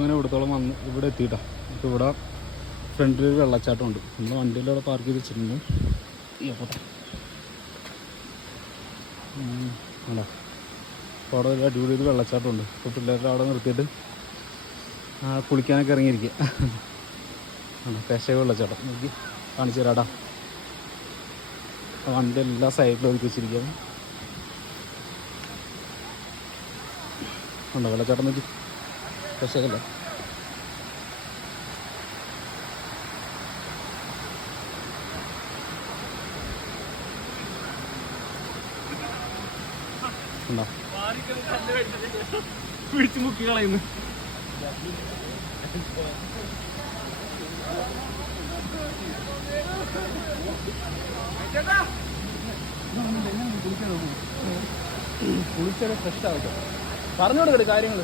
അങ്ങനെ ഇവിടത്തോളം വന്ന് ഇവിടെ എത്തിയിട്ടാ. അപ്പോൾ ഇവിടെ ഫ്രണ്ടിൽ ഒരു വെള്ളച്ചാട്ടം ഉണ്ട്. നമ്മൾ വണ്ടിയിലൂടെ പാർക്ക് ചെയ്ത് വെച്ചിട്ടുണ്ട്. അല്ല അപ്പോൾ അവിടെ ഒരു അടിപൊളി ഒരു വെള്ളച്ചാട്ടം ഉണ്ട്. അപ്പോൾ പിള്ളേരുടെ അവിടെ നിർത്തിയിട്ട് കുളിക്കാനൊക്കെ ഇറങ്ങിയിരിക്കുക. ആണോ പേശക വെള്ളച്ചാട്ടം നോക്കി കാണിച്ചു തരാടാ. വണ്ടി എല്ലാ സൈഡിലും ഒതുക്കി വെച്ചിരിക്കുകയാണ്. ഉണ്ടോ വെള്ളച്ചാട്ടം നോക്കി പേശകല്ല. ഉണ്ടോ പിടിച്ച് മുക്കി കളയുന്നു. കുളിച്ചാൽ ഫ്രഷ് ആവട്ടെ. പറഞ്ഞു കൊടുക്കട്ടെ കാര്യങ്ങൾ.